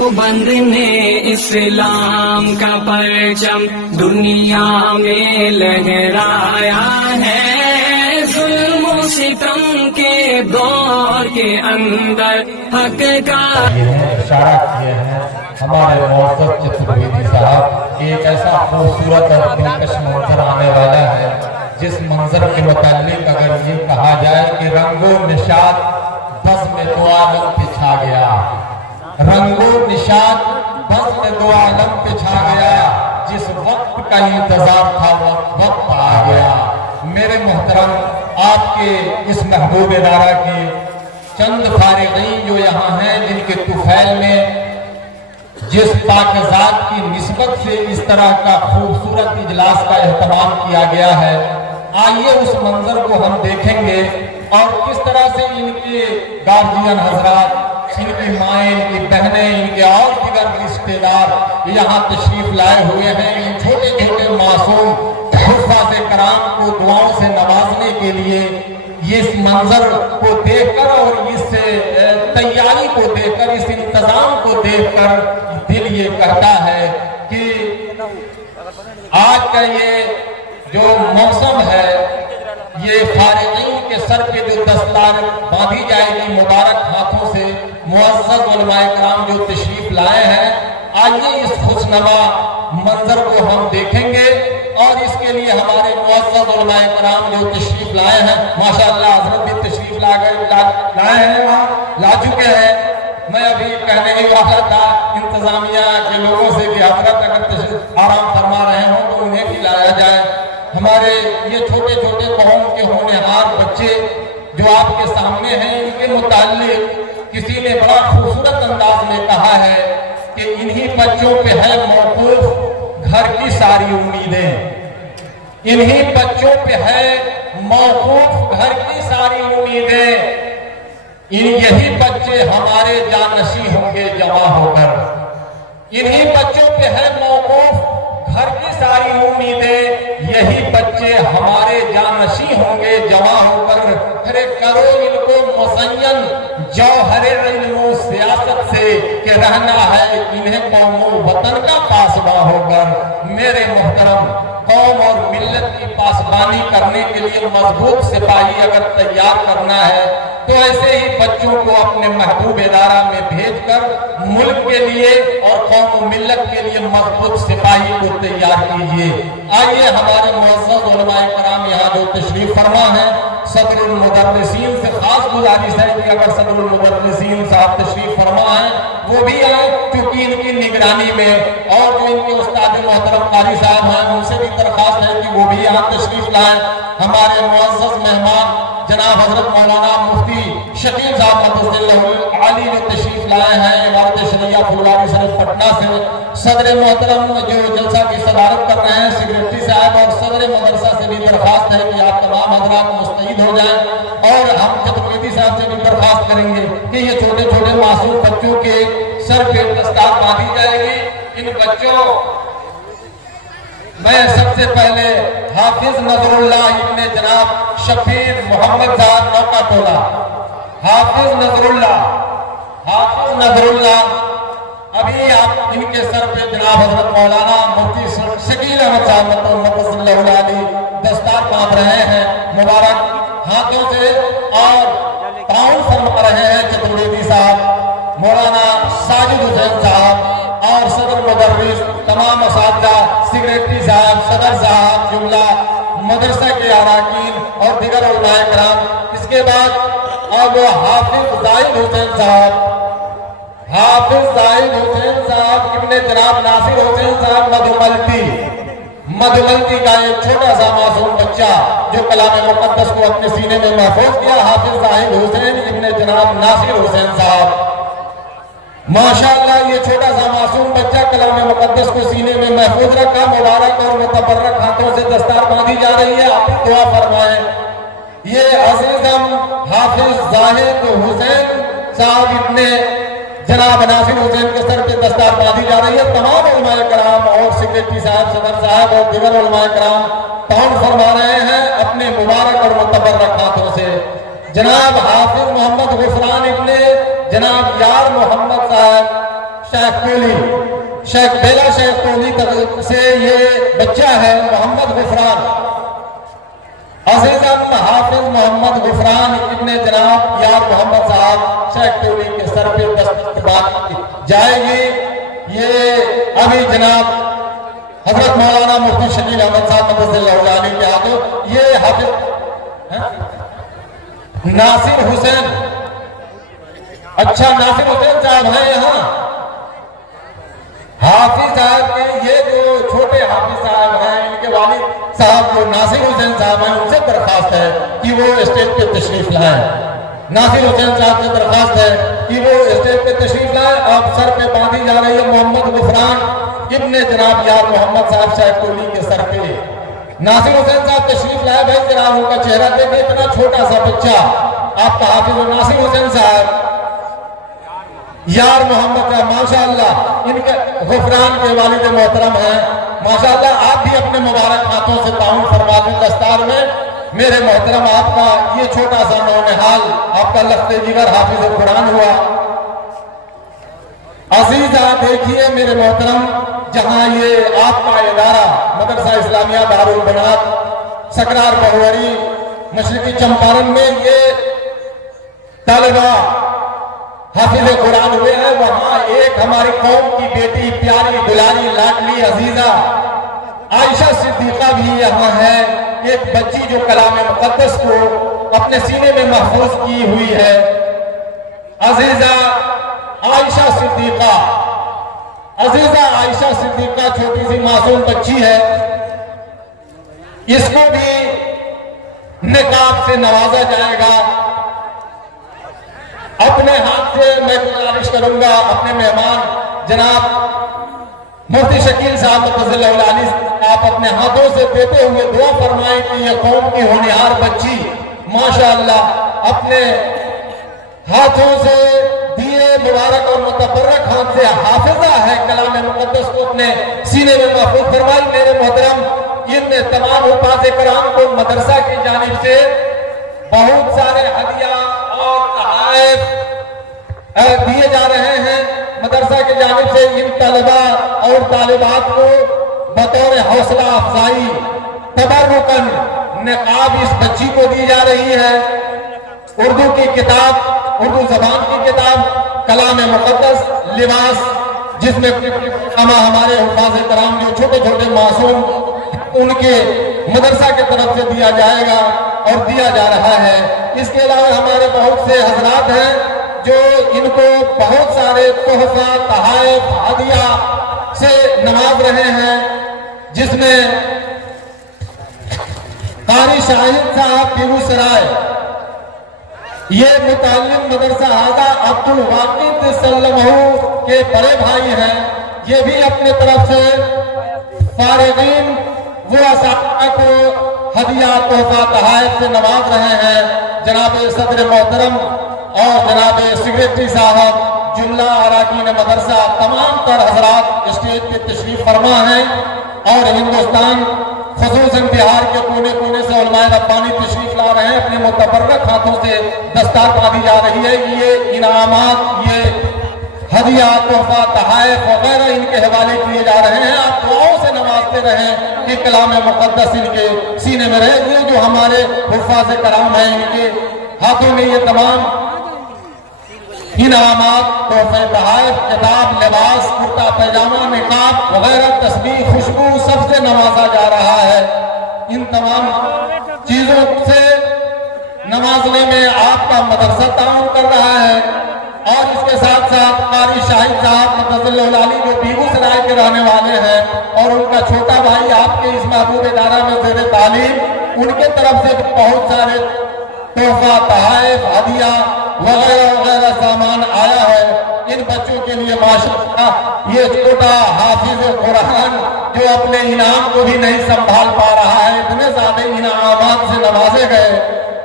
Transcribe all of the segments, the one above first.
بند نے اسلام کا پرچم دنیا میں لہرایا ہے، ظلم و ستم کے دور کے اندر حق کا اشارہ کیے ہیں ہمارے معزز چترویدی صاحب. ایک ایسا خوبصورت اور دلکش منظر آنے والا ہے جس منظر کے متعلق اگر یہ کہا جائے کہ رنگ و نشاط بس میں دو عالم پہ چھا گیا، رنگ و نشاط بس میں دو عالم پہ چھا گیا، جس وقت کا انتظار تھا وقت آ گیا. میرے محترم، آپ کے اس محبوب ادارہ کی چند فارغین جو یہاں ہیں جن کے طفیل میں جس پاکزات کی نسبت سے اس طرح کا خوبصورت اجلاس کا اہتمام کیا گیا ہے، آئیے اس منظر کو ہم دیکھیں گے اور کس طرح سے ان کے گارجین حضرات، ان کی مائیں، ان کی بہنیں، ان کے اور دیگر رشتے دار یہاں تشریف لائے ہوئے ہیں ان چھوٹے چھوٹے معصوم حفاظ کرام کو دعاؤں سے نوازنے کے لیے. اس منظر کو دیکھ کر اور اس تیاری کو دیکھ کر، اس انتظام کو دیکھ کر دل یہ کہتا ہے کہ آج کا یہ جو موسم ہے، یہ فارغین کے سر پہ جو دستار باندھی جائے گی مبارک ہاتھوں سے، معزز علماء کرام جو تشریف لائے ہیں، آئیے اس خوشنما منظر کو ہم دیکھیں گے. اور اس کے لیے ہمارے معزز علماء کرام جو تشریف لائے ہیں، ماشاءاللہ حضرت بھی تشریف لائے ہیں، وہاں لا چکے ہیں. میں ابھی کہنے ہی والا تھا انتظامیہ کے لوگوں سے کہ حضرت اگر تشریف آرام فرما رہے ہوں تو انہیں بھی لایا جائے. ہمارے یہ چھوٹے چھوٹے قوم کے ہونہار بچے جو آپ کے سامنے ہیں، ان کے متعلق کسی نے بڑا خوبصورت انداز میں کہا ہے کہ انہی بچوں پہ ہے موقوف گھر کی ساری امیدیں، انہی بچوں پہ ہے موقوف گھر کی ساری امیدیں، یہی بچے ہمارے جانشین ہوں گے جمع ہو کر. انہی بچوں پہ ہے موقوف گھر کی ساری امیدیں، یہی بچے ہمارے جانشین ہوں گے جمع ہو کر. ارے کرو ان کو مزین جوہر علم و سیاست سے کہ رہنا ہے انہیں قوم و وطن کا پاسباں ہو کر. میرے محترم، قوم اور ملت کی پاسبانی کرنے کے لیے مضبوط سپاہی اگر تیار کرنا ہے تو ایسے ہی بچوں کو اپنے محبوب ادارہ میں بھیج کر ملک کے لیے اور قوم و ملت کے لیے مضبوط سپاہی کو تیار کیجیے. آئیے ہمارے معزز علماء کرام یہاں جو تشریف فرما ہیں، صدر المدرسین سے خاص گزارش ہے کہ اگر صدر المدرسین صاحب تشریف فرما ہیں وہ بھی آئیں، کیونکہ ان کی نگرانی میں اور جو ان کے استاد محترم قاری صاحب ہیں ان سے بھی درخواست ہے کہ وہ بھی یہاں تشریف لائیں. ہمارے معزز مہمان جناب حضرت مولانا مفتی شکیل صاحب مدد اللہ عالی جو تشریف لائے ہیں عمارت شریعہ پھولاری صرف پٹنہ سے. صدر محترم جو جلسہ کی صدارت کر رہے ہیں سیکریٹری صاحب اور صدر مدرسہ سے بھی درخواست ہے کہ آپ تمام حضرات مستعد ہو جائیں. اور ہم چترویدی صاحب سے بھی درخواست کریں گے کہ یہ چھوٹے چھوٹے معصوم بچوں کے سر پہ دستار باندھی جائے گی. ان بچوں میں سب سے پہلے حافظ نظر اللہ ابن جناب شفیع محمد صاحب موقع ٹولہ، حافظ نظر اللہ ابھی آپ ان کے سر پہ جناب حضرت مولانا مفتی شکیل احمد صاحب مدد اللہ علی دستار باندھ رہے ہیں مبارک ہاتھوں سے اور تعاون فرما رہے ہیں چترویدی صاحب، مولانا ساجد حسین صاحب اور صدر مدرس، تمام اساتذہ، سیکریٹری صاحب، صدر صاحب، جملہ مدرسہ کے اراکین اور دیگر علماء کرام. اس کے بعد اب حافظ زاہد حسین صاحب ابن جناب ناصر حسین صاحب مدھملتی کا ایک چھوٹا سا معصوم بچہ جو کلام مقدس کو اپنے سینے میں محفوظ کیا، حافظ زاہد حسین ابن جناب ناصر حسین صاحب. ماشاءاللہ یہ چھوٹا سا معصوم بچہ کلام مقدس کو سینے میں محفوظ رکھا، مبارک اور متبرک ہاتھوں سے دستار باندھی جا رہی ہے. آپ دعا فرمائیں. یہ عزیزم حافظ زاہد حسین صاحب ابن جناب ناصر حسین کے سر پہ دستار باندھی جا رہی ہے. تمام علماء کرام اور سیکریٹری صاحب، صدر صاحب اور دیگر علماء کرام تعاون فرما رہے ہیں اپنے مبارک اور متبرک ہاتھوں سے. جناب حافظ محمد غفران ابن جناب یار محمد صاحب شیخ کولی، شیخ بیلا شیخ کولی سے یہ بچہ ہے محمد غفران، عزیزم حافظ محمد غفران ابن جناب یار محمد صاحب شیخ کولی کے سر پہ دستبان جائے گی۔ یہ ابھی جناب حضرت مولانا مفتی شکیل احمد صاحب مدرسہ اللہ علیہ کے ہاتھوں یہ حافظ ناصر حسین، اچھا ناصر حسین صاحب ہیں یہاں، حافظ صاحب کے یہ جو چھوٹے حافظ صاحب ہیں ان کے والد صاحب جو ناصر حسین صاحب ہیں ان سے درخواست ہے کہ وہ اسٹیج پہ تشریف لائیں، ناصر حسین صاحب سے درخواست ہے کہ وہ اسٹیج پہ تشریف لائیں۔ آپ سر پہ باندھی جا رہی ہے محمد غفران ابن جناب یار محمد صاحب شیخ کولی کے سر پہ، ناصر حسین صاحب تشریف لائے۔ بھائی ذرا ان کا چہرہ دیکھیں، اتنا چھوٹا سا بچہ آپ کا حافظ ناصر حسین صاحب یار محمد صاحب ماشاءاللہ ان کے غفران کے والد محترم ہیں ماشاءاللہ۔ آپ بھی اپنے مبارک ہاتھوں سے تعاون فرما دیں دستار میں۔ میرے محترم آپ کا یہ چھوٹا سا نونہال آپ کا لخت جگر حافظ قرآن ہوا۔ عزیز آپ دیکھیے میرے محترم، جہاں یہ آپ کا ادارہ مدرسہ اسلامیہ دارالبنات سکرار بہوری مشرقی چمپارن میں یہ طالبہ حافظ قرآن ہوئے ہیں، وہاں ایک ہماری قوم کی بیٹی پیاری دلاری لاڈلی عزیزہ عائشہ صدیقہ بھی یہاں ہے، ایک بچی جو کلام مقدس کو اپنے سینے میں محفوظ کی ہوئی ہے۔ عزیزہ عائشہ صدیقہ، عزیزہ عائشہ صدیقہ چھوٹی سی معصوم بچی ہے، اس کو بھی نقاب سے نوازا جائے گا۔ اپنے ہاتھ سے میں گزارش کروں گا اپنے مہمان جناب مفتی شکیل صاحب مدرسہ اللہ علیہ آپ اپنے ہاتھوں سے دیتے ہوئے دعا فرمائیں کہ یہ قوم کی ہونہار بچی ماشاءاللہ اپنے ہاتھوں سے دیے مبارک اور متبرک ہاتھ سے حافظہ ہے کلام مقدس کو اپنے سینے میں محفوظ فرمائی۔ میرے محترم ان تمام حفاظ کرام کو مدرسہ کی جانب سے بہت سارے ہدیہ اور تحائف دیے جا رہے ہیں مدرسہ کی جانب سے۔ ان طلبہ اور طالبات کو بطور حوصلہ افزائی تبرکاً نقاب اس بچی کو دی جا رہی ہے۔ اردو کی کتاب، اردو زبان کی کتاب کلام مقدس لباس جس میں ہمارے حفاظ کرام جو چھوٹے چھوٹے معصوم ان کے مدرسہ کی طرف سے دیا جائے گا اور دیا جا رہا ہے۔ اس کے علاوہ ہمارے بہت سے حضرات ہیں جو ان کو بہت سارے تحفہ تحائف ہدیہ سے نواز رہے ہیں، جس میں قاری شاہد صاحب بیگو سرائے یہ متعلم مدرسہ حاضہ عبد الواقد سلمہ کے بڑے بھائی ہیں، یہ بھی اپنے طرف سے فارغین وہ اساتذہ کو ہدیہ تحفہ تحائف سے نواز رہے ہیں۔ جناب صدر محترم اور جناب سیکریٹری صاحب جملہ اراکین مدرسہ تمام تر حضرات اسٹیج پہ تشریف فرما ہیں اور ہندوستان خصوصاً بہار کے کونے کونے سے علماء ربانی تشریف لا رہے ہیں، اپنے متبرک ہاتھوں سے دستار باندھی جا رہی ہے۔ یہ انعامات، یہ ہدیات، تحفہ تحائف وغیرہ ان کے حوالے کیے جا رہے ہیں۔ آپ دعاؤں سے نوازتے رہیں کہ کلام مقدس ان کے سینے میں رہے۔ یہ جو ہمارے حفاظ کرام ہیں ان کے ہاتھوں میں یہ تمام انعامات، تحفے تحائف، کتاب، لباس، کرتا پیجامہ، نقاب وغیرہ، تسبیح، خوشبو سب سے نوازا جا رہا ہے۔ ان تمام چیزوں سے نوازنے میں آپ کا مدرسہ تعاون کر رہا ہے اور اس کے ساتھ ساتھ قاری شاہد صاحب مدرسہ اللہ علیہ جو بیگو سرائے کے رہنے والے ہیں اور ان کا چھوٹا بھائی آپ کے اس محبوب ادارہ میں زیر تعلیم، ان کے طرف سے بہت سارے تحفہ تحائف ہدیہ وغیرہ وغیرہ سامان آیا ہے۔ ان بچوں کے لیے ماشاءاللہ یہ چھوٹا حافظ قرآن جو اپنے انعام کو بھی نہیں سنبھال پا رہا ہے، اتنے زیادہ انعامات سے نوازے گئے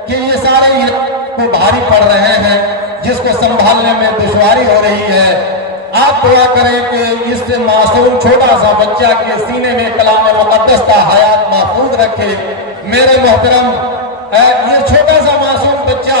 کہ یہ سارے انعامات کو بھاری پڑ رہے ہیں، جس کو سنبھالنے میں دشواری ہو رہی ہے۔ آپ دعا کریں کہ اس معصوم چھوٹا سا بچہ کے سینے میں کلام مقدس کا حیات محفوظ رکھے۔ میرے محترم یہ چھوٹا سا معصوم بچہ